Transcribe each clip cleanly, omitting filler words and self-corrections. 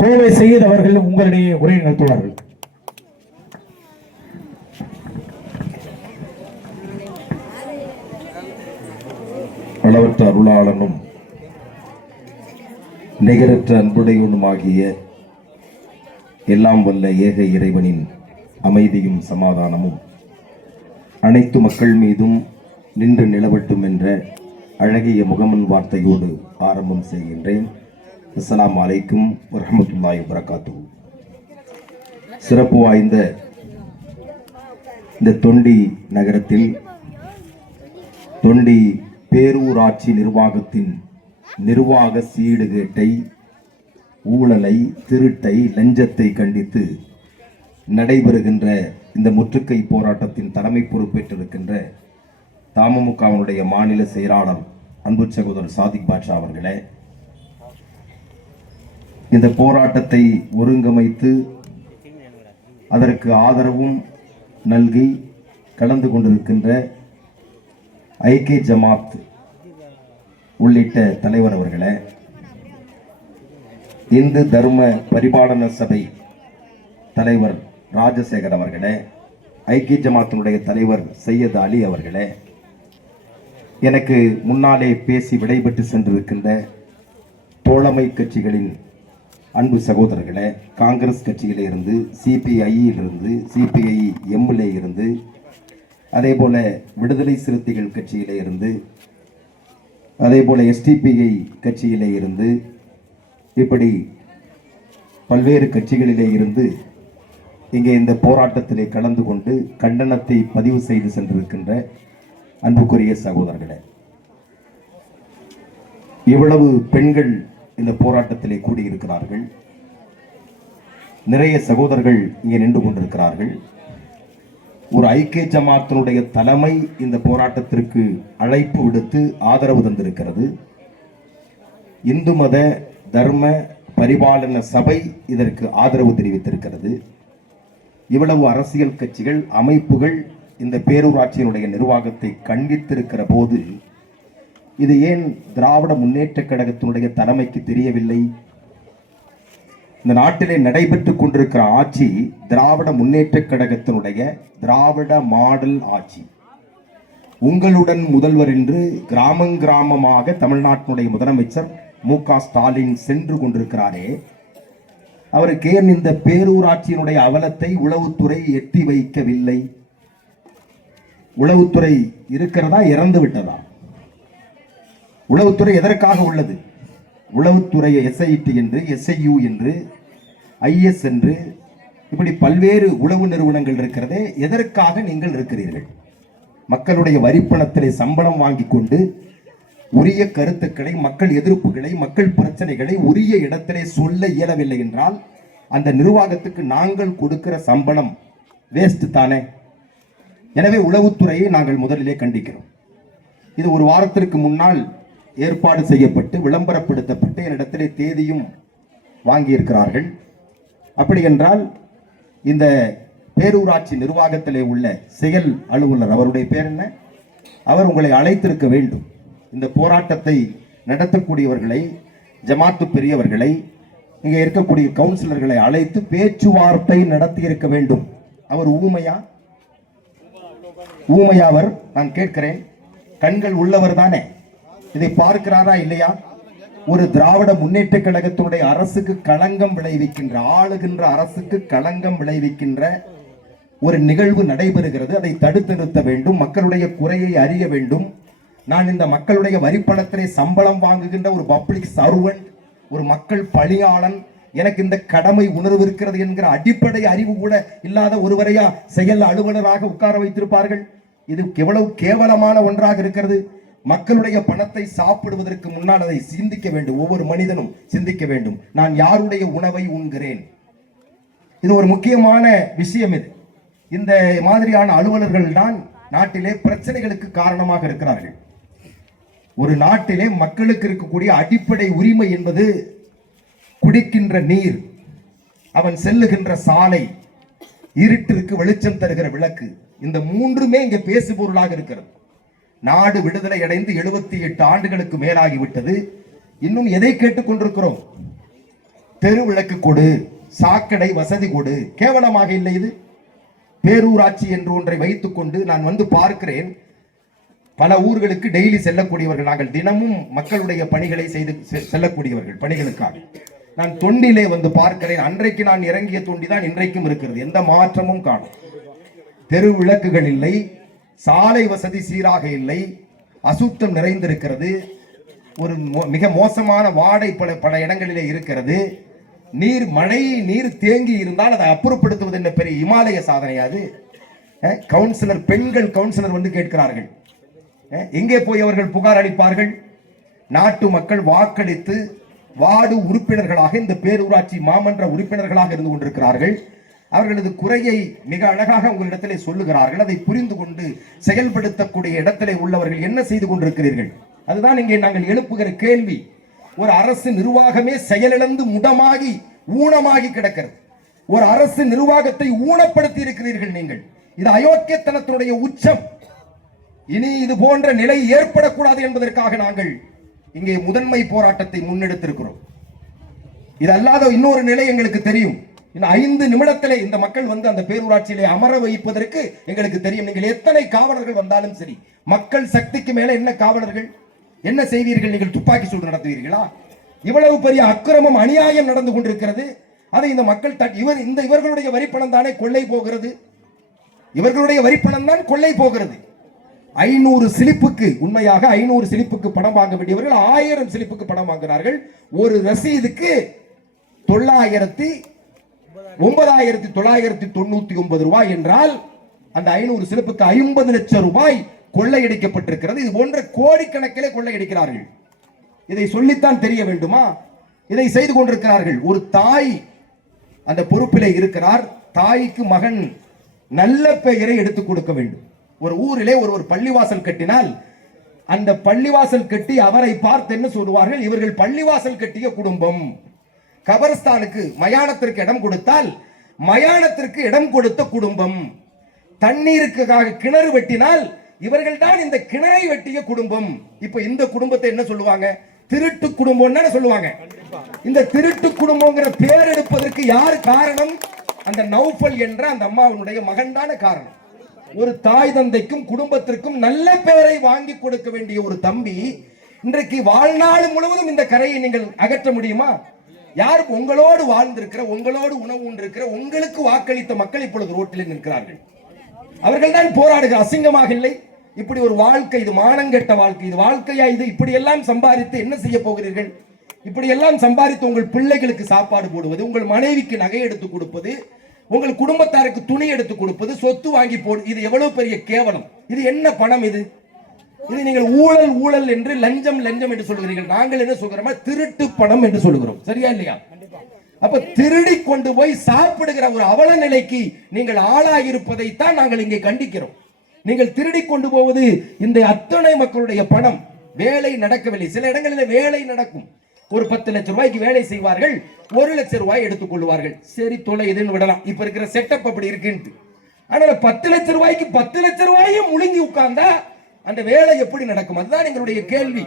கோவை செய்யத் அவர்கள் உங்களிடையே உரை நிறுத்துவார்கள். அளவற்ற அருளாளனும் நிகரற்ற அன்புடையவனுமாகிய எல்லாம் வல்ல ஏக இறைவனின் அமைதியும் சமாதானமும் அனைத்து மக்கள் மீதும் நின்று நிலவட்டும் என்ற அழகிய முகமன் வார்த்தையோடு ஆரம்பம் செய்கின்றேன். அஸ்ஸலாமு அலைக்கும் வரஹ்மத்துல்லாஹி வபரகாத்துஹு. சிறப்பு வாய்ந்த இந்த தொண்டி நகரத்தில் தொண்டி பேரூராட்சி நிர்வாகத்தின் நிர்வாக சீடுகேட்டை, ஊழலை, திருட்டை, லஞ்சத்தை கண்டித்து நடைபெறுகின்ற இந்த முற்றுகை போராட்டத்தின் தலைமை பொறுப்பேற்றிருக்கின்ற தமுமுகவினுடைய மாநில செயலாளர் அன்பு சகோதரர் சாதிக் பாட்ஷா அவர்களே, இந்த போராட்டத்தை ஒருங்கமைத்து அதற்கு ஆதரவும் நல்கி கலந்து கொண்டிருக்கின்ற ஐக்கிய ஜமாத் உள்ளிட்ட தலைவர் அவர்களே, இந்து தர்ம பரிபாலன சபை தலைவர் ராஜசேகர் அவர்களே, ஐக்கிய ஜமாத்தினுடைய தலைவர் சையத் அலி அவர்களே, எனக்கு முன்னாலே பேசி விடைபெற்று சென்றிருக்கின்ற தோழமை கட்சிகளின் அன்பு சகோதரர்களே, காங்கிரஸ் கட்சியிலே இருந்து, சிபிஐயிலிருந்து, சிபிஐ எம்எல்ஏ இருந்து, அதே போல விடுதலை சிறுத்தைகள் கட்சியிலே இருந்து, அதே போல எஸ்டிபிஐ கட்சியிலே இருந்து, இப்படி பல்வேறு கட்சிகளிலே இருந்து இங்கே இந்த போராட்டத்திலே கலந்து கொண்டு கண்டனத்தை பதிவு செய்து சென்றிருக்கின்ற அன்புக்குரிய சகோதரர்களே, இவ்வளவு பெண்கள் இந்த போராட்டத்திலே கூடியிருக்கிறார்கள். நிறைய சகோதரர்கள் இங்கே நின்று கொண்டிருக்கிறார்கள். ஒரு ஐக்கிய ஜமாத்தினுடைய தலைமை இந்த போராட்டத்திற்கு அழைப்பு விடுத்து ஆதரவு தந்திருக்கிறது. இந்து மத தர்ம பரிபாலன சபை இதற்கு ஆதரவு தெரிவித்திருக்கிறது. இவ்வளவு அரசியல் கட்சிகள், அமைப்புகள் இந்த பேரூராட்சியினுடைய நிர்வாகத்தை கண்டித்திருக்கிற போது இது ஏன் திராவிட முன்னேற்ற கழகத்தினுடைய தலைமைக்கு தெரியவில்லை? இந்த நாட்டிலே நடைபெற்றுக் கொண்டிருக்கிற ஆட்சி திராவிட முன்னேற்ற கழகத்தினுடைய திராவிட மாடல் ஆட்சி. உங்களுடன் முதல்வர் என்று கிராமமாக தமிழ்நாட்டினுடைய முதலமைச்சர் மு.க. ஸ்டாலின் சென்று கொண்டிருக்கிறாரே, அவருக்கு ஏன் இந்த பேரூராட்சியினுடைய அவலத்தை உளவுத்துறை எட்டி வைக்கவில்லை? உளவுத்துறை இருக்கிறதா, இறந்து விட்டதா? உளவுத்துறை எதற்காக உள்ளது? உளவுத்துறை எஸ்ஐடி என்று, எஸ்ஐயு என்று, ஐஎஸ் என்று, இப்படி பல்வேறு உளவு நிறுவனங்கள் இருக்கிறதே, எதற்காக நீங்கள் இருக்கிறீர்கள்? மக்களுடைய வரிப்பணத்திலே சம்பளம் வாங்கி கொண்டு உரிய கருத்துக்களை, மக்கள் எதிர்ப்புகளை, மக்கள் பிரச்சனைகளை உரிய இடத்திலே சொல்ல இயலவில்லை என்றால் அந்த நிர்வாகத்துக்கு நாங்கள் கொடுக்கிற சம்பளம் வேஸ்ட் தானே. எனவே உளவுத்துறையை நாங்கள் முதலிலே கண்டிக்கிறோம். இது ஒரு வாரத்திற்கு முன்னால் ஏற்பாடு செய்யப்பட்டு விளம்பரப்படுத்தப்பட்டு என்னிடத்திலே தேதியும் வாங்கியிருக்கிறார்கள். அப்படி என்றால் இந்த பேரூராட்சி நிர்வாகத்திலே உள்ள செயல் அலுவலர், அவருடைய பேர் என்ன, அவர் உங்களை அழைத்திருக்க வேண்டும். இந்த போராட்டத்தை நடத்தக்கூடியவர்களை, ஜமாத்து பெரியவர்களை, இங்கே இருக்கக்கூடிய கவுன்சிலர்களை அழைத்து பேச்சுவார்த்தை நடத்தியிருக்க வேண்டும். அவர் ஊமையாவர்? நான் கேட்கிறேன், கண்கள் உள்ளவர் தானே, இதை பார்க்கிறாரா இல்லையா? ஒரு திராவிட முன்னேற்ற கழகத்தினுடைய அரசுக்கு களங்கம் விளைவிக்கின்ற, ஆளுகின்ற அரசுக்கு களங்கம் விளைவிக்கின்ற ஒரு நிகழ்வு நடைபெறுகிறது. அதை தடுத்து நிறுத்த வேண்டும். மக்களுடைய குறையை அறிய வேண்டும். நான் இந்த மக்களுடைய வரிப்பணத்திலே சம்பளம் வாங்குகின்ற ஒரு பப்ளிக் சர்வன்ட், ஒரு மக்கள் பணியாளன், எனக்கு இந்த கடமை உணர்வு இருக்கிறது என்கிற அடிப்படை அறிவு கூட இல்லாத ஒருவரையா செயல் அலுவலராக உட்கார வைத்திருப்பார்கள்? இது எவ்வளவு கேவலமான ஒன்றாக இருக்கிறது. மக்களுடைய பணத்தை சாப்பிடுவதற்கு முன்னால் அதை சிந்திக்க வேண்டும். ஒவ்வொரு மனிதனும் சிந்திக்க வேண்டும், நான் யாருடைய உணவை உண்கிறேன். இது ஒரு முக்கியமான விஷயம். இது இந்த மாதிரியான அலுவலர்கள் தான் நாட்டிலே பிரச்சனைகளுக்கு காரணமாக இருக்கிறார்கள். ஒரு நாட்டிலே மக்களுக்கு இருக்கக்கூடிய அடிப்படை உரிமை என்பது குடிக்கின்ற நீர், அவன் செல்லுகின்ற சாலை, இருட்டிற்கு வெளிச்சம் தருகிற விளக்கு, இந்த மூன்றுமே இங்கே பேசு பொருளாக இருக்கிறது. நாடு விடுதலை அடைந்து 78 ஆண்டுகளுக்கு மேலாகிவிட்டது. இன்னும் எதை கேட்டுக் கொண்டிருக்கிறோம்? தெரு விளக்கு கொடு, சாக்கடை வசதி கொடு. கேவலமாக இல்லை இது? பேரூராட்சி என்று ஒன்றை வைத்துக் கொண்டு நான் வந்து பார்க்கிறேன். பல ஊர்களுக்கு டெய்லி செல்லக்கூடியவர்கள் நாங்கள், தினமும் மக்களுடைய பணிகளை செய்து செல்லக்கூடியவர்கள் பணிகளுக்காக. நான் தொண்டிலே வந்து பார்க்கிறேன். அன்றைக்கு நான் இறங்கிய தொண்டி தான் இன்றைக்கும் இருக்கிறது. எந்த மாற்றமும் காணும். தெரு விளக்குகள் இல்லை, சாலை வசதி சீராக இல்லை, அசுத்தம் நிறைந்திருக்கிறது, ஒரு மிக மோசமான வாடை பல இடங்களிலே இருக்கிறது. நீர், மழை நீர் தேங்கி இருந்தால் அதை அப்புறப்படுத்துவது என்ன பெரிய இமாலய சாதனையாது? கவுன்சிலர், பெண்கள் கவுன்சிலர் வந்து கேட்கிறார்கள். எங்கே போய் அவர்கள் புகார் அளிப்பார்கள்? நாட்டு மக்கள் வாக்களித்து வார்டு உறுப்பினர்களாக, இந்த பேரூராட்சி மாமன்ற உறுப்பினர்களாக இருந்து கொண்டிருக்கிறார்கள். அவர்களது குறையை மிக அழகாக உங்களிடத்திலே சொல்லுகிறார்கள். அதை புரிந்து கொண்டு செயல்படுத்தக்கூடிய இடத்திலே உள்ளவர்கள் என்ன செய்து கொண்டிருக்கிறீர்கள்? அதுதான் இங்கே நாங்கள் எழுப்புகிற கேள்வி. ஒரு அரசு நிர்வாகமே செயலிழந்து முடமாகி ஊனமாகி கிடக்கிறது. ஒரு அரசு நிர்வாகத்தை ஊனப்படுத்தி இருக்கிறீர்கள் நீங்கள். இது அயோக்கியத்தனத்தினுடைய உச்சம். இனி இது போன்ற நிலை ஏற்படக்கூடாது என்பதற்காக நாங்கள் இங்கே முதன்மை போராட்டத்தை முன்னெடுத்திருக்கிறோம். இது அல்லாத இன்னொரு நிலை எங்களுக்கு தெரியும். 5 நிமிடத்திலே இந்த மக்கள் வந்து அந்த பேரூராட்சியிலே அமர வைப்பதற்கு எங்களுக்கு தெரியும். நீங்கள் எத்தனை காவலர்கள் வந்தாலும் சரி, மக்கள் சக்திக்கு மேல என்ன காவலர்கள்? என்ன செய்வீர்கள்? நீங்கள் துப்பாக்கி சூடு நடத்துவீர்களா? இவ்வளவு பெரிய அக்கிரமம், அநியாயம் நடந்து கொண்டிருக்கிறது. அதை இந்த மக்கள் இவர்களுடைய வரிப்பணம் தானே கொள்ளை போகிறது. இவர்களுடைய வரிப்பணம் தான் கொள்ளை போகிறது. 500 சிலிப்புக்கு, உண்மையாக 500 சிலிப்புக்கு பணம் வாங்க வேண்டியவர்கள் 1000 சிலிப்புக்கு பணம் வாங்குகிறார்கள். ஒரு ரசீதுக்கு 9,999 ரூபாய் என்றால் அந்த 500 சிலிப்புக்கு 50 லட்சம் ரூபாய் கொள்ளையடிக்கப்பட்டிருக்கிறது. இது போன்ற கோடிக்கணக்கிலே கொள்ளையடிக்கிறார்கள். இதை சொல்லித்தான் தெரிய வேண்டுமா? இதை செய்து கொண்டிருக்கிறார்கள். ஒரு தாய் அந்த பொறுப்பிலே இருக்கிறார். தாய்க்கு மகன் நல்ல பெயரை எடுத்துக் கொடுக்க வேண்டும். ஒரு ஊரிலே ஒரு பள்ளிவாசல் கட்டினால் அந்த பள்ளிவாசல் கட்டி அவரை பார்த்து என்ன சொல்லுவார்கள்? இவர்கள் பள்ளிவாசல் கட்டிய குடும்பம். கபரஸ்தானுக்கு, மயானத்திற்கு இடம் கொடுத்தால் மயானத்திற்கு இடம் கொடுத்த குடும்பம். தண்ணீருக்காக கிணறு வெட்டினால் இவர்கள் தான் இந்த கிணறை வெட்டிய குடும்பம். இப்ப இந்த குடும்பத்தை என்ன சொல்லுவாங்க? திருட்டு குடும்பம் சொல்லுவாங்க. இந்த திருட்டு குடும்பங்கிற பேர் எடுப்பதற்கு யார் காரணம்? அந்த நௌஃபல் என்ற அந்த அம்மாவுடைய மகன் தான காரணம். ஒரு தாய் தந்தைக்கும் குடும்பத்திற்கும் நல்ல பெயரை வாங்கி கொடுக்க வேண்டிய ஒரு தம்பி இன்றைக்கு வாழ்நாள் முழுவதும் இந்த கரையை நீங்கள் அகற்ற முடியுமா? யார்? உங்களோடு வாழ்ந்திருக்கிற, உங்களோடு உணவு உண்டிருக்கிற, உங்களுக்கு வாக்களித்த மக்கள் இப்பொழுது ரோட்டில் நிற்கிறார்கள். அவர்கள் தான் போராடுகிற. அசிங்கமாக இல்லை? இப்படி ஒரு வாழ்க்கை, இது மானங்கெட்ட வாழ்க்கை. இது வாழ்க்கையா? இது இப்படி எல்லாம் சம்பாதித்து என்ன செய்ய போகிறீர்கள்? இப்படி எல்லாம் சம்பாதித்து உங்கள் பிள்ளைகளுக்கு சாப்பாடு போடுவது, உங்கள் மனைவிக்கு நகை எடுத்து கொடுப்பது, உங்கள் குடும்பத்தாருக்கு துணி எடுத்து கொடுப்பது, சொத்து வாங்கி போடு, இது எவ்வளவு பெரிய கேவலம். இது என்ன பணம்? இது நீங்கள் ஊழல் ஊழல் என்று, லஞ்சம் லஞ்சம் என்று சொல்கிறீர்கள். நாங்கள் என்ன சொல்கிறோம்? திருட்டு பணம் என்று சொல்கிறோம். சரியா இல்லையா? அப்ப திருடி கொண்டு போய் சாப்பிடுகிற ஒரு அவல நிலைக்கு நீங்கள் ஆளாகியிருப்பதைத்தான் நாங்கள் இங்கே கண்டிக்கிறோம். நீங்கள் திருடி கொண்டு போவது இந்த அத்தனை மக்களுடைய பணம். வேலை நடக்கவில்லை. சில இடங்களில் வேலை நடக்கும். ஒரு 10 லட்சம் ரூபாய்க்கு வேலை செய்வார்கள், 1 லட்சம் ரூபாய் எடுத்துக் கொள்வார்கள். சரி, தொலை இதுன்னு விடலாம். இப்ப இருக்கிற செட்டப் அப்படி இருக்குன்னு. ஆனால் 10 லட்சம் ரூபாய்க்கு 10 லட்சம் ரூபாயும் முழுங்கி உட்கார்ந்தா அந்த வேலை எப்படி நடக்கும்? அதுதான் எங்களுடைய கேள்வி.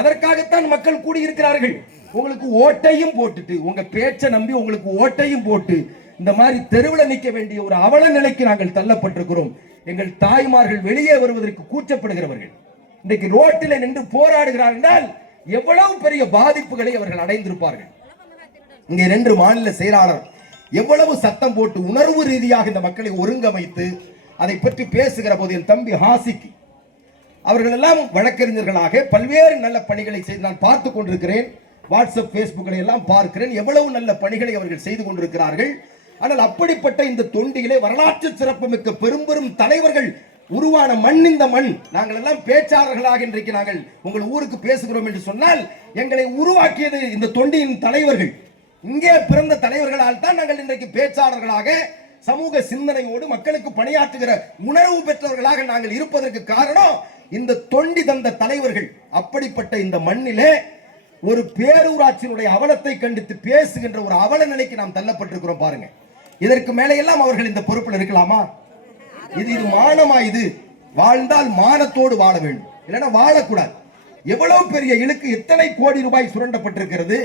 அதற்காகத்தான் மக்கள் கூடி இருக்கிறார்கள். உங்களுக்கு ஓட்டையும் போட்டுட்டு, உங்க பேச்சை நம்பி உங்களுக்கு ஓட்டையும் போட்டு இந்த மாதிரி தெருவில் நிற்க வேண்டிய ஒரு அவல நிலைக்கு நாங்கள் தள்ளப்பட்டிருக்கிறோம். எங்கள் தாய்மார்கள் வெளியே வருவதற்கு கூச்சப்படுகிறவர்கள் இன்றைக்கு ரோட்டில் நின்று போராடுகிறார்கள் என்றால் எவ்வளவு பெரிய பாதிப்புகளை அவர்கள் அடைந்திருப்பார்கள். இங்கே 2 மாநில செயலாளர் எவ்வளவு சத்தம் போட்டு உணர்வு ரீதியாக இந்த மக்களை ஒருங்கமைத்து அதை பற்றி பேசுகிற போது, என் தம்பி ஹாசிக் அவர்கள் எல்லாம் வழக்கறிஞர்களாக பல்வேறு நல்ல பணிகளை செய்து நான் பார்த்து கொண்டிருக்கிறேன். வாட்ஸ்அப், பேஸ்புக்களை எல்லாம் பார்க்கிறேன். எவ்வளவு நல்ல பணிகளை அவர்கள் செய்து கொண்டிருக்கிறார்கள். ஆனால் அப்படிப்பட்ட இந்த தொண்டியிலே வரலாற்று சிறப்புமிக்க பெரும் தலைவர்கள் உருவான மண் இந்த மண். நாங்கள் எல்லாம் பேச்சாளர்களாக இன்றைக்கு நாங்கள் உங்கள் ஊருக்கு பேசுகிறோம் என்று சொன்னால் எங்களை உருவாக்கியது இந்த தொண்டியின் தலைவர்கள். இங்கே பிறந்த தலைவர்களால் தான் நாங்கள் இன்றைக்கு பேச்சாளர்களாக சமூக சிந்தனையோடு மக்களுக்கு பணியாற்றுகிற உணர்வு பெற்றவர்களாக நாங்கள் இருப்பதற்கு காரணம் இந்த தொண்டி தந்த தலைவர்கள். அப்படிப்பட்ட இந்த மண்ணிலே ஒரு பேரூராட்சியினுடைய அவலத்தை கண்டித்து பேசுகின்ற ஒரு அவல நிலைக்கு நாம் தள்ளப்பட்டிருக்கிறோம். பாருங்க, இதற்கு மேலே எல்லாம் அவர்கள் இந்த பொறுப்பில் இருக்கலாமா? இது மானமா? இது வாழ்ந்தால் மானத்தோடு வாழ வேண்டும், இல்லைன்னா வாழக்கூடாது. எவ்வளவு பெரிய இழுக்கு, எத்தனை கோடி ரூபாய் சுரண்டப்பட்டிருக்கிறது.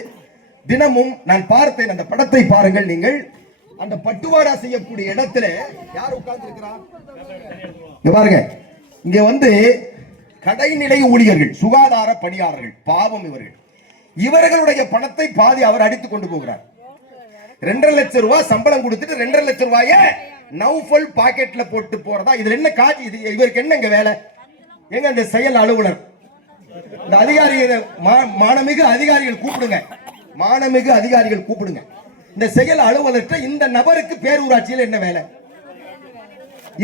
தினமும் நான் பார்த்தேன். அந்த படத்தை பாருங்கள் நீங்கள். அந்த பட்டுவாடா செய்யக்கூடிய இடத்துல யார் உட்கார்ந்து இருக்கிறார் பாருங்க. இங்க வந்து கடைநிலை ஊழியர்கள், சுகாதார பணியாளர்கள், பாவம் இவர்கள். இவர்களுடைய பணத்தை பாதி அவர் அடித்துக் கொண்டு போகிறார். 2.5 லட்சம் ரூபாய் சம்பளம் கொடுத்துட்டு 2.5 லட்சம் ரூபாய நௌஃபல் பாக்கெட்ல போட்டு போறதா? இதுல என்ன காட்சி? இது இவருக்கு என்னங்க வேலை? எங்க அந்த செயல் அலுவலர், இந்த அதிகாரிகள், மானமிகு அதிகாரிகள் கூப்பிடுங்க, மானமிகு அதிகாரிகள் கூப்பிடுங்க. இந்த செயல் அலுவலர்கிட்ட இந்த நபருக்கு பேரூராட்சியில் என்ன வேலை?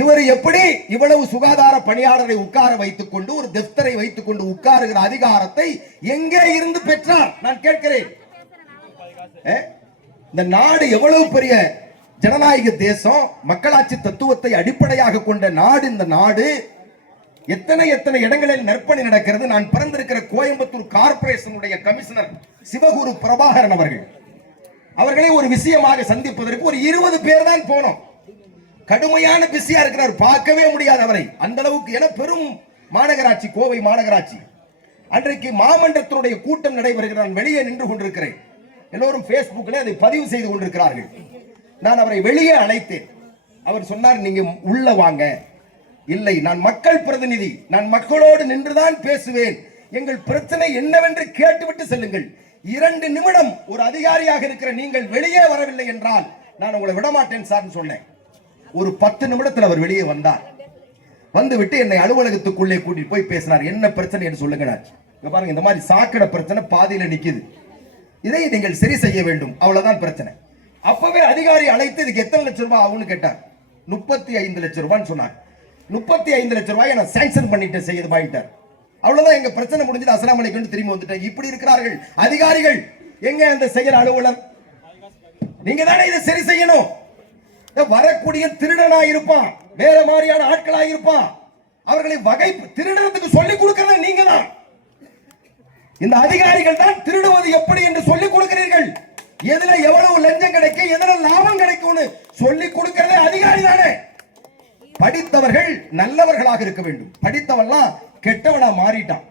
இவர் எப்படி இவ்வளவு சுகாதார பணியாளரை உட்கார வைத்துக் கொண்டு, ஒரு தப்தரை வைத்துக் கொண்டு உட்காருகிற அதிகாரத்தை எங்கே இருந்து பெற்றார்? நான் கேட்கிறேன். இந்த நாடு எவ்வளவு பெரிய ஜனநாயக தேசம், மக்களாட்சி தத்துவத்தை அடிப்படையாக கொண்ட நாடு. இந்த நாடு எத்தனை எத்தனை இடங்களில் நற்பணி நடக்கிறது. நான் பிறந்திருக்கிற கோயம்புத்தூர் கார்பரேஷனுடைய கமிஷனர் சிவகுரு பிரபாகரன் அவர்களை ஒரு விஷயமாக சந்திப்பதற்கு ஒரு 20 பேர் தான் போனோம். கடுமையான பிஸியா இருக்கிறார், பார்க்கவே முடியாது அவரை அந்த அளவுக்கு. என பெரும் மாநகராட்சி, கோவை மாநகராட்சி. அன்றைக்கு மாமன்றத்தினுடைய கூட்டம் நடைபெறுகிறார். நான் வெளியே நின்று கொண்டிருக்கிறேன். எல்லோரும் Facebookல அதை பதிவு செய்து கொண்டிருக்கிறார்கள். நான் அவரை வெளியே அழைத்தேன். அவர் சொன்னார், நீங்க உள்ள வாங்க. இல்லை, நான் மக்கள் பிரதிநிதி, நான் மக்களோடு நின்றுதான் பேசுவேன். எங்கள் பிரச்சனை என்னவென்று கேட்டுவிட்டு செல்லுங்கள். 2 நிமிடம் ஒரு அதிகாரியாக இருக்கிற நீங்கள் வெளியே வரவில்லை என்றால் நான் உங்களை விடமாட்டேன் சார் சொன்னேன். ஒரு 10 நிமிடத்தில் அவர் வெளியே வந்தார். வந்துவிட்டு என்னை அலுவலகத்துக்குள்ளே கூட்டிட்டு போய் பேசினார். என்ன பிரச்சனை என்று சொல்லுங்க. பாருங்க, இந்த மாதிரி சாக்கடை பிரச்சனை பாதியில நிக்குது, இதை நீங்கள் சரி செய்ய வேண்டும், அவ்வளவுதான் பிரச்சனை. அப்பவே அதிகாரி அழைத்து இதுக்கு எத்தனை லட்சம் ரூபாய் ஆகும்னு கேட்டார். 35 லட்சம் ரூபான்னு சொன்னார். 35 லட்சம் ரூபாய் நான் சாங்ஷன் பண்ணிட்டு செய்யுது வாங்கிட்டார். அவ்வளவுதான், எங்க பிரச்சனை முடிஞ்சது. அஸ்ஸலாமு அலைக்கும் திரும்பி வந்துட்டேன். இப்படி இருக்கிறார்கள் அதிகாரிகள். எங்க அந்த செயல் அலுவலர்? நீங்க தானே இதை சரி செய்யணும். வரக்கூடிய திருடனா இருப்பான், வேற மாதிரியான ஆட்களா இருப்பான், அவர்களை வகை திருடுறதுக்கு சொல்லிக் கொடுக்கிறது நீங்க தான். இந்த அதிகாரிகள் தான் திருடுவது எப்படி என்று சொல்லிக் கொடுக்கிறீர்கள். எதுல எவ்வளவு லஞ்சம் கிடைக்கும், எதுல லாபம் கிடைக்கும்னு சொல்லிக் கொடுக்கிறதே அதிகாரி தானே. படித்தவர்கள் நல்லவர்களாக இருக்க வேண்டும். படித்தவன்லாம் கெட்டவனா மாறிட்டான்,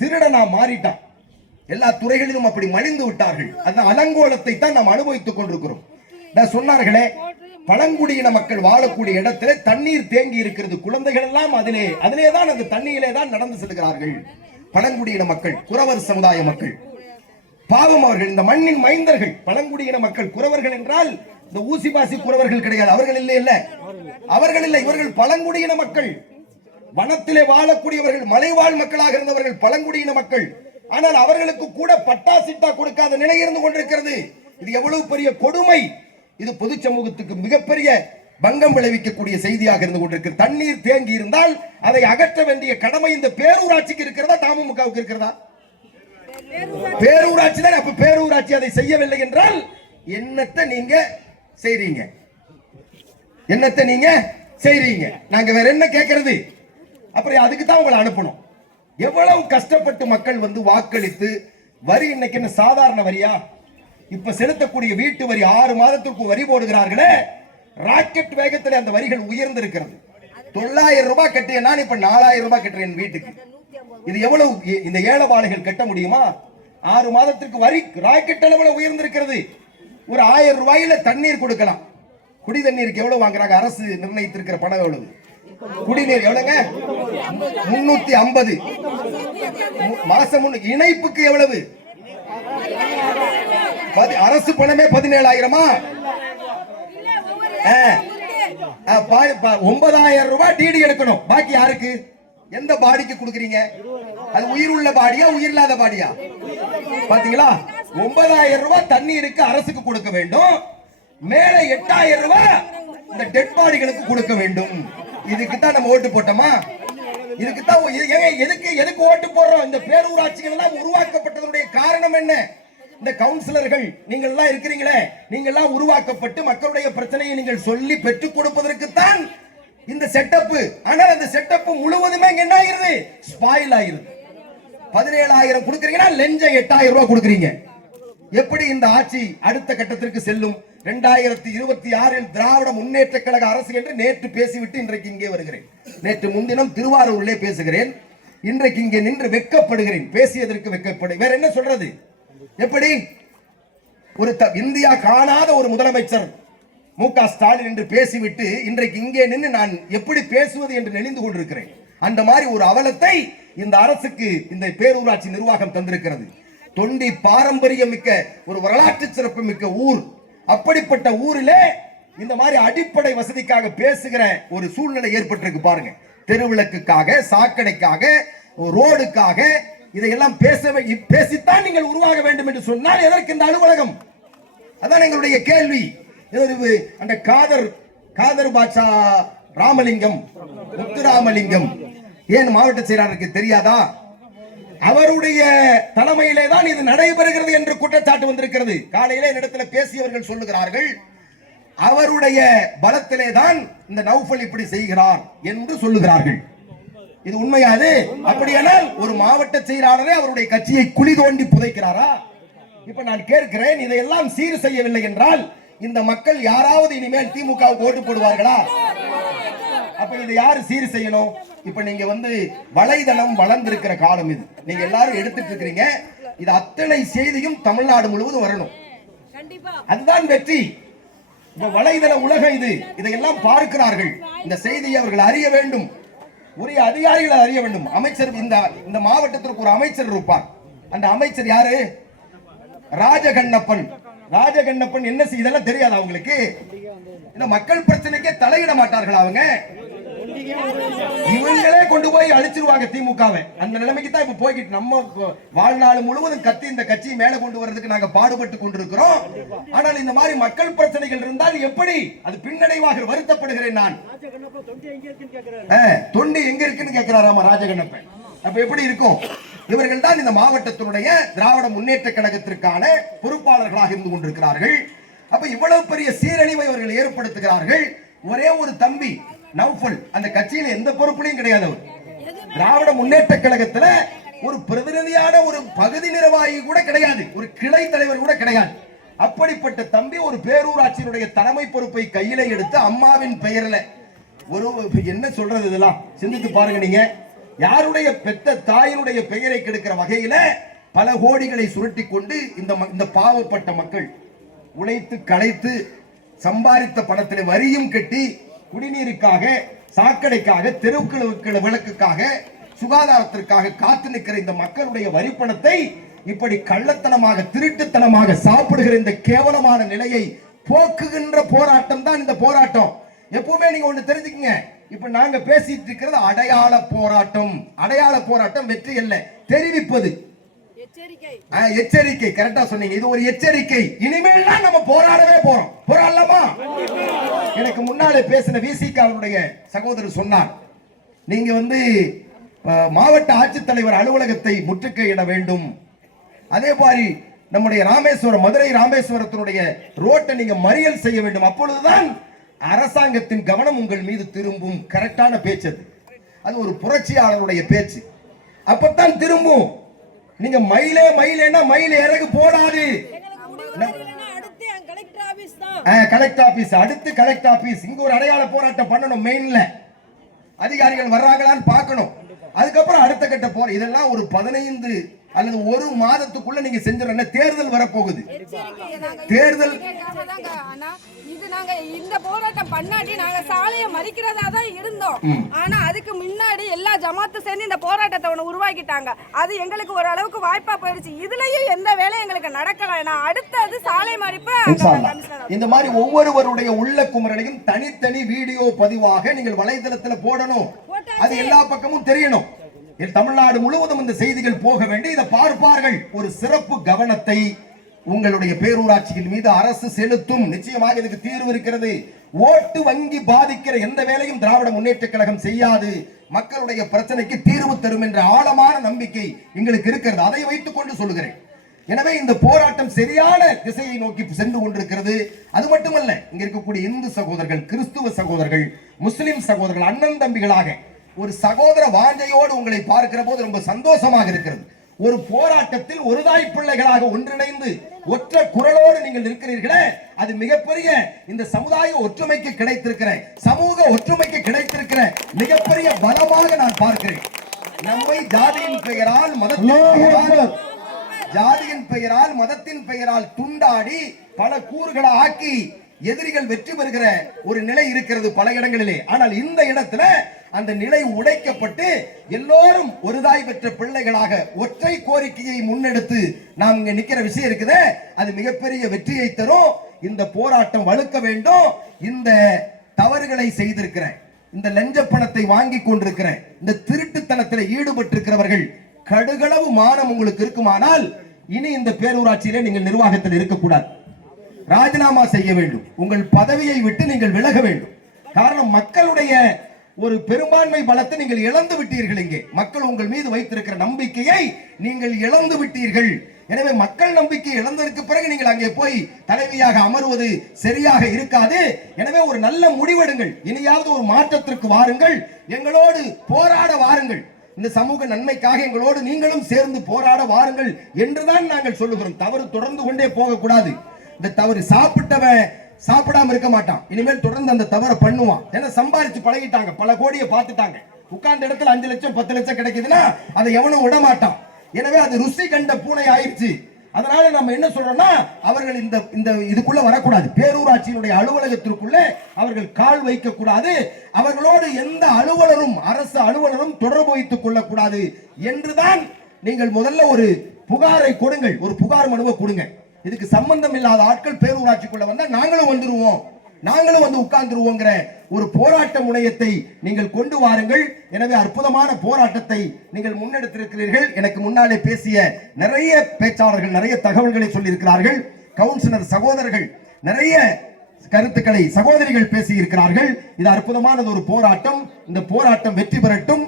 திருடனா மாறிட்டான். எல்லா துறைகளிலும் அப்படி மலிந்து விட்டார்கள். அந்த அலங்கோலத்தை தான் நாம் அனுபவித்துக் கொண்டிருக்கிறோம். சொன்னார்களே, பழங்குடியின மக்கள் வாழக்கூடிய இடத்துல தண்ணீர் தேங்கி இருக்கிறது. குழந்தைகள் எல்லாம் அதிலே தான், அந்த தண்ணீரிலே தான் நடந்து செல்கிறார்கள். பழங்குடியின மக்கள், குறவர் சமுதாய மக்கள், பாவம் அவர்கள், இந்த மண்ணின் மைந்தர்கள். பழங்குடியின மக்கள், குறவர்கள் என்றால் இந்த ஊசிபாசி குறவர்கள் கிடையாது. அவர்கள் இல்லை, அவர்கள் இல்லை. இவர்கள் பழங்குடியின மக்கள், வனத்திலே வாழக்கூடியவர்கள், மலைவாழ் மக்களாக இருந்தவர்கள் பழங்குடியின மக்கள். ஆனால் அவர்களுக்கு கூட பட்டா சிட்டா கொடுக்காத நிலை இருந்து கொண்டிருக்கிறது. இது எவ்வளவு பெரிய கொடுமை. இது பொது சமூகத்துக்கு மிகப்பெரிய பங்கம் விளைவிக்கக்கூடிய செய்தியாக இருந்து கொண்டிருக்கிறது. தண்ணீர் தேங்கி இருந்தால் அதை அகற்ற வேண்டிய கடமை இந்த பேரூராட்சிக்கு இருக்கிறதா, தமுமுகவுக்கு இருக்கிறதா? பேரூராட்சி தான். அப்ப பேரூராட்சி அதை செய்யவில்லை என்றால் என்னத்தை நீங்க செய்றீங்க? என்னத்தை நீங்க செய்றீங்க? நாங்க வேற என்ன கேட்கறது? அப்புறம் அதுக்கு தான் உங்களை அனுப்பணும். எவ்வளவு கஷ்டப்பட்டு மக்கள் வந்து வாக்களித்து வரி, இன்னைக்கு என்ன சாதாரண வரியா? இப்ப செலுத்தக்கூடிய வீட்டு வரி 6 மாதத்திற்கு வரி போடுகிறார்களே, ராக்கெட் வேகத்தில் அந்த வரிகள் உயர்ந்திருக்கிறது. 900 ரூபாய் கட்டிய நான் இப்ப 4000 ரூபாய் கட்டுறேன் வீட்டுக்கு. இது எவ்வளவு இந்த ஏழைவாழைகள் கட்ட முடியுமா? 6 மாதத்திற்கு வரி ராக்கெட் அளவில் உயர்ந்திருக்கிறது. ஒரு 1000 ரூபாயில தண்ணீர் கொடுக்கலாம். குடி தண்ணீருக்கு எவ்வளவு வாங்குறாங்க? அரசு நிர்ணயித்திருக்கிற பணம் எவ்வளவு? குடிநீர் எவ்வளவுங்க? 350 மாசம். இணைப்புக்கு எவ்வளவு? அரசு பணமே 17,000. 9,000 ரூபாய் டிடி எடுக்கணும். பாக்கி யாருக்கு? எந்த பாடிக்கு கொடுக்குறீங்க? அது உயிர் உள்ள பாடியா, உயிர் இல்லாத பாடியா? பாத்தீங்களா? 9,000 ரூபாய் தண்ணீருக்கு அரசுக்கு கொடுக்க வேண்டும். மேல 8,000 ரூபாய் இந்த டெட் பாடிகளுக்கு கொடுக்க வேண்டும். இதுக்கு தான் நம்ம ஓட்டு போட்டோமா? இதுக்கு தான் எதுக்கு ஓட்டு போடுறோம்? இந்த பேரூராட்சிகள் எல்லாம் உருவாக்கப்பட்டதனுடைய காரணம் என்ன? இந்த கவுன்சிலர்கள் நீங்கள் எல்லாம் இருக்கிறீங்களே, நீங்கள் எல்லாம் உருவாக்கப்பட்டு மக்களுடைய பிரச்சனையை நீங்கள் சொல்லி பெற்றுக் கொடுப்பதற்கு தான் இந்த செட்டப். ஆனால் அந்த செட்டப் முழுவதுமே என்ன ஆயிருது? ஸ்பாயில் ஆயிருது. 17,000 கொடுக்கறீங்கன்னா லஞ்சம் 8,000 ரூபாய் கொடுக்கறீங்க. எப்படி இந்த ஆட்சி அடுத்த கட்டத்திற்கு செல்லும்? 2026 திராவிட முன்னேற்ற கழக அரசு என்று நேற்று பேசிவிட்டு இன்றைக்கு இங்கே வருகிறேன். நேற்று முன்தினம் திருவாரூரிலே பேசுகிறேன். இன்றைக்கு இங்கே நின்று வெட்கப்படுகிறேன். பேசியதற்கு வெட்கப்படு. வேற என்ன சொல்றது? எப்படி ஒரு இந்தியா காணாத ஒரு முதலமைச்சர் மு.க. ஸ்டாலின் என்று பேசிவிட்டு இன்றைக்கு இங்கே நின்று நான் எப்படி பேசுவது என்று நெளிந்து கொண்டிருக்கிறேன். அந்த மாதிரி ஒரு அவலத்தை இந்த அரசுக்கு இந்த பேரூராட்சி நிர்வாகம் தந்திருக்கிறது. தொண்டி பாரம்பரியம் மிக்க ஒரு வரலாற்று சிறப்பு மிக்க ஊர். அப்படிப்பட்ட ஊரிலே இந்த மாதிரி அடிப்படை வசதிக்காக பேசுகிற ஒரு சூழ்நிலை ஏற்பட்டிருக்கு பாருங்க. தெருவிளக்குக்காக, சாக்கடைக்காக, ரோடுக்காக இதையெல்லாம் பேசித்தான் நீங்கள் உருவாக வேண்டும் என்று சொன்னால் எதற்கு இந்த அலுவலகம்? அதான் எங்களுடைய கேள்வி. அந்த காதர் பாட்சா ராமலிங்கம், முத்துராமலிங்கம் ஏன் மாவட்ட செயலாளருக்கு தெரியாதா? அவருடைய தலைமையிலே தான் இது நடைபெறுகிறது என்று குற்றச்சாட்டு வந்திருக்கிறது. காலையிலே இடத்துல பேசியவர்கள் சொல்லுகிறார்கள், அவருடைய பலத்திலே தான் இந்த நௌஃபல் இப்படி செய்கிறார் என்று சொல்லுகிறார்கள். இது உண்மையாது? அப்படியானால் ஒரு மாவட்ட செயலாளரே அவருடைய கட்சியை குழி தோண்டி புதைக்கிறாரா? இப்ப நான் கேட்கிறேன், இதையெல்லாம் சீர் செய்யவில்லை என்றால் இந்த மக்கள் யாராவது இனிமேல் திமுகவுக்கு ஓட்டு போடுவார்களா? அப்ப இதை யாரு சீர் செய்யணும்? இப்ப நீங்க வலைதளம் வளர்ந்திருக்கிற காலம் இது. நீங்க எல்லாரும் எடுத்துட்டு இருக்கிறீங்க. இது அத்தனை செய்தியும் தமிழ்நாடு முழுவதும் வரணும். அதுதான் வெற்றி. இப்ப வலைதள உலகம் இது. இதையெல்லாம் பார்க்கிறார்கள். இந்த செய்தியை அவர்கள் அறிய வேண்டும். உரிய அதிகாரிகள் அறிய வேண்டும். அமைச்சர் இந்த மாவட்டத்திற்கு ஒரு அமைச்சர் இருப்பார். அந்த அமைச்சர் யாரு? ராஜகண்ணப்பன். ராஜகண்ணப்பன் என்ன இதெல்லாம் தெரியாது அவங்களுக்கு? இந்த மக்கள் பிரச்சனைக்கே தலையிட மாட்டார்கள் அவங்க. இவங்களே கொண்டு போய் அழிச்சிருவாங்க திமுகவை. அந்த நிலைமைக்கு தான் இப்ப போய்கிட்டு நம்ம வாழ்நாள் முழுவதும் கத்தி இந்த கட்சியை மேல கொண்டு வரதுக்கு நாங்க பாடுபட்டு கொண்டிருக்கிறோம். ஆனால் இந்த மாதிரி மக்கள் பிரச்சனைகள் இருந்தால் எப்படி அது பின்னடைவாக வருத்தப்படுகிறேன் நான். தொண்டி எங்க இருக்குன்னு கேட்கிறாராமா ராஜகண்ணப்பன். அப்ப எப்படி இருக்கும்? இவர்கள் தான் இந்த மாவட்டத்தினுடைய திராவிட முன்னேற்ற கழகத்திற்கான பொறுப்பாளர்களாக இருந்து கொண்டிருக்கிறார்கள். அப்ப இவ்வளவு பெரிய சீரழிவை அவர்கள் ஏற்படுத்துகிறார்கள். ஒரே ஒரு தம்பி நௌஃபல் அந்த கட்சியில எந்த பொறுப்புலையும் கிடையாது. திராவிட முன்னேற்ற கழகத்துல ஒரு பிரதிநிதியான ஒரு பகுதி நிர்வாகி கூட கிடையாது, ஒரு கிளை தலைவர் கூட கிடையாது. அப்படிப்பட்ட தம்பி ஒரு பேரூராட்சியினுடைய தலைமை பொறுப்பை கையில எடுத்து அம்மாவின் பெயர்ல என்ன சொல்றது? இதெல்லாம் சிந்தித்து பாருங்க. நீங்க யாருடைய பெத்த தாயினுடைய பெயரை கெடுக்கிற வகையில பல கோடிகளை சுருட்டி கொண்டு இந்த பாவப்பட்ட மக்கள் உழைத்து களைத்து சம்பாதித்த பணத்தில் வரியும் கட்டி குடிநீருக்காக, சாக்கடைக்காக, தெருவுக்கள் விளக்குக்காக, சுகாதாரத்திற்காக காத்து நிற்கிற இந்த மக்களுடைய வரி பணத்தை இப்படி கள்ளத்தனமாக திருட்டுத்தனமாக சாப்பிடுகிற இந்த கேவலமான நிலையை போக்குகின்ற போராட்டம் தான் இந்த போராட்டம். எப்பவுமே நீங்க ஒண்ணு தெரிஞ்சுக்கங்க. இப்ப நாங்க பேசிட்டு இருக்கிறது அடையாள போராட்டம். அடையாள போராட்டம் வெற்றி அல்ல, தெரிவிப்பது எச்சரிக்கை. கரெக்டா சொன்னீங்க. இது ஒரு எச்சரிக்கை. இனிமேல் தான் நம்ம போராடவே போறோம். போராடலாமா? எனக்கு முன்னாலே பேசின விசிகாவுடைய சகோதரர் சொன்னார், நீங்க மாவட்ட ஆட்சித்தலைவர் அலுவலகத்தை முற்றுகையிட வேண்டும். அதே மாதிரி நம்முடைய ராமேஸ்வரம், மதுரை ராமேஸ்வரத்தினுடைய ரோட்டை நீங்க மறியல் செய்ய வேண்டும். அப்பொழுதுதான் அரசாங்கத்தின் கவனம் உங்கள் மீது திரும்பும். கரெக்டான பேச்சு அது ஒரு புரட்சியாளருடைய பேச்சு. அப்பதான் திரும்பும். நீங்க மயிலேன்னா மயில் இறகு போடாது. கலெக்டர் ஆபீஸ் அடுத்து கலெக்டர் ஆபீஸ். இங்க ஒரு அடையாள போராட்டம் பண்ணணும். மெயின்ல அதிகாரிகள் வர்றாங்களான்னு பார்க்கணும். அதுக்கப்புறம் அடுத்த கட்ட போற இதெல்லாம் ஒரு 15 அல்லது ஒரு மாதத்துக்குள்ள நீங்க செஞ்சிடணும். தேர்தல் வரப்போகுது. தேர்தல் இது நாங்க இந்த போராட்டம் பண்ணாட்டி நாங்க சாலையை மறிக்கிறதா தான் இருந்தோம். ஆனா அதுக்கு முன்னாடி எல்லா ஜமாத்து சேர்ந்து இந்த போராட்டத்தை உருவாக்கிட்டாங்க. அது எங்களுக்கு ஒரு அளவுக்கு வாய்ப்பா போயிடுச்சு. இதுலயும் எந்த வேலையும் எங்களுக்கு நடக்கல. அடுத்தது சாலை மறிப்பு. இந்த மாதிரி ஒவ்வொருவருடைய உள்ள குமரனையும் தனித்தனி வீடியோ பதிவாக நீங்கள் வலைதளத்துல போடணும். அது எல்லா பக்கமும் தெரியணும். தமிழ்நாடு முழுவதும் இந்த செய்திகள் போக வேண்டி இதை பார்ப்பார்கள். ஒரு சிறப்பு கவனத்தை உங்களுடைய பேரூராட்சியின் மீது அரசு செலுத்தும். நிச்சயமாக இதுக்கு தீர்வு இருக்கிறது. ஓட்டு வங்கி பாதிக்கிற எந்த வேலையும் திராவிட முன்னேற்ற கழகம் செய்யாது. மக்களுடைய பிரச்சனைக்கு தீர்வு தரும் என்ற ஆழமான நம்பிக்கை எங்களுக்கு இருக்கிறது. அதை வைத்துக் கொண்டு சொல்லுகிறேன். எனவே இந்த போராட்டம் சரியான திசையை நோக்கி சென்று கொண்டிருக்கிறது. அது மட்டுமல்ல, இங்க இருக்கக்கூடிய இந்து சகோதரர்கள், கிறிஸ்துவ சகோதரர்கள், முஸ்லிம் சகோதரர்கள், அண்ணன் தம்பிகளாக ஒரு சகோதர வாஞ்சையோடு உங்களை பார்க்கிற போது ரொம்ப சந்தோஷமாக இருக்கிறது. ஒரு போராட்டத்தில் ஒரு தாய் பிள்ளைகளாக ஒன்றிணைந்து ஒற்ற குரலோடு நீங்கள் இருக்கிறீர்களே, அது மிகப்பெரிய இந்த சமுதாய ஒற்றுமைக்கு கிடைத்திருக்கிற, சமூக ஒற்றுமைக்கு கிடைத்திருக்கிற மிகப்பெரிய பலமாக நான் பார்க்கிறேன். நம்மை ஜாதியின் பெயரால், மதத்தின் பெயரால், ஜாதியின் பெயரால் மதத்தின் பெயரால் துண்டாடி பல கூறுகளை ஆக்கி எதிரிகள் வெற்றி பெறுகிற ஒரு நிலை இருக்கிறது பல இடங்களிலே. ஆனால் இந்த இடத்துல அந்த நிலை உடைக்கப்பட்டு எல்லோரும் ஒரு தாய் பெற்ற பிள்ளைகளாக ஒற்றை கோரிக்கையை முன்னெடுத்து நாம் இங்க நிக்கிற விஷயம் இருக்குது. அது மிகப்பெரிய வெற்றியை தரும். இந்த போராட்டம் வலுக்க வேண்டும். இந்த தவறுகளை செய்திருக்கிற, இந்த லஞ்ச பணத்தை வாங்கி கொண்டிருக்கிற, இந்த திருட்டுத்தனத்தில் ஈடுபட்டு இருக்கிறவர்கள் கடுகளவு மானம் உங்களுக்கு இருக்குமானால் இனி இந்த பேரூராட்சியிலே நீங்கள் நிர்வாகத்தில் இருக்கக்கூடாது, ராஜினாமா செய்ய வேண்டும், உங்கள் பதவியை விட்டு நீங்கள் விலக வேண்டும். காரணம், மக்களுடைய ஒரு பெரும்பான்மை பலத்தை நீங்கள் இழந்து விட்டீர்கள். இங்கே மக்கள் உங்கள் மீது வைத்திருக்கிற நம்பிக்கையை நீங்கள் இழந்து விட்டீர்கள். எனவே மக்கள் நம்பிக்கை இழந்ததற்கு பிறகு நீங்கள் அங்கே போய் தலைவியாக அமர்வது சரியாக இருக்காது. எனவே ஒரு நல்ல முடிவெடுங்கள். இனியாவது ஒரு மாற்றத்திற்கு வாருங்கள், எங்களோடு போராட வாருங்கள், இந்த சமூக நன்மைக்காக எங்களோடு நீங்களும் சேர்ந்து போராட வாருங்கள் என்றுதான் நாங்கள் சொல்லுகிறோம். தவறு தொடர்ந்து கொண்டே போகக்கூடாது. இந்த தவறு சாப்பிட்டவன் சாப்பிடாம இருக்க மாட்டான், இனிமேல் தொடர்ந்து அந்த தவறை பண்ணுவான். ஏன்னா சம்பாதிச்சு பழகிட்டாங்க, பல கோடியை பார்த்துட்டாங்க. உட்கார்ந்த இடத்துல 5 லட்சம் 10 லட்சம் கிடைக்குதுன்னா அதை எவனும் விட மாட்டான். எனவே அது ருசி கண்ட பூனை ஆயிடுச்சு. அதனால நம்ம என்ன சொல்றோம்னா, அவர்கள் இந்த இதுக்குள்ள வரக்கூடாது, பேரூராட்சியினுடைய அலுவலகத்திற்குள்ள அவர்கள் கால் வைக்க கூடாது, அவர்களோடு எந்த அலுவலரும் அரசு அலுவலரும் தொடர்பு வைத்துக் கொள்ளக்கூடாது என்றுதான் நீங்கள் முதல்ல ஒரு புகாரை கொடுங்கள், ஒரு புகார் மனுவை கொடுங்க. இதுக்கு சம்பந்தம் இல்லாத ஆட்கள் பேரூராட்சிக்குள்ள வந்தா நாங்களும் வந்துருவோம், நாங்களும் வந்து உட்கார்ந்துருவோங்கிற ஒரு போராட்ட முனையத்தை நீங்கள் கொண்டு வாருங்கள். எனவே அற்புதமான போராட்டத்தை நீங்கள் முன்னெடுத்திருக்கிறீர்கள். எனக்கு முன்னாலே பேசிய நிறைய பேச்சாளர்கள் நிறைய தகவல்களை சொல்லியிருக்கிறார்கள். கவுன்சிலர் சகோதரர்கள் நிறைய கருத்துக்களை சகோதரிகள் பேசியிருக்கிறார்கள். இது அற்புதமானது ஒரு போராட்டம். இந்த போராட்டம் வெற்றி பெறட்டும்.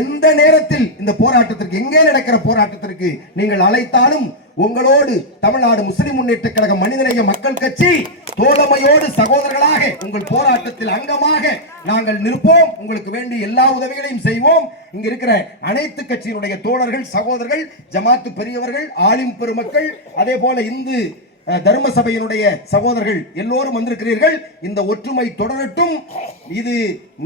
எந்த நேரத்தில் இந்த போராட்டத்திற்கு, எங்கே நடக்கிற போராட்டத்திற்கு நீங்கள் அழைத்தாலும் உங்களோடு தமிழ்நாடு முஸ்லிம் முன்னேற்ற கழகம் மனிதநேய மக்கள் கட்சி தோழமையோடு சகோதரர்களாக உங்கள் போராட்டத்தில் அங்கமாக நாங்கள் நிற்போம். உங்களுக்கு வேண்டிய எல்லா உதவிகளையும் செய்வோம். இங்க இருக்கிற அனைத்து கட்சியினுடைய தோழர்கள் சகோதரர்கள், ஜமாத்து பெரியவர்கள், ஆலிம் பெருமக்கள், அதே போல இந்து தர்ம சபையினுடைய சகோதரர்கள் எல்லோரும் வந்திருக்கிறீர்கள். இந்த ஒற்றுமை தொடரட்டும். இது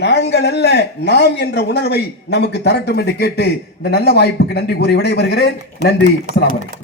நாங்கள் அல்ல, நாம் என்ற உணர்வை நமக்கு தரட்டும் என்று கேட்டு இந்த நல்ல வாய்ப்புக்கு நன்றி கூறி விடைபெறுகிறேன். நன்றி. அஸ்ஸலாமு அலைக்கும்.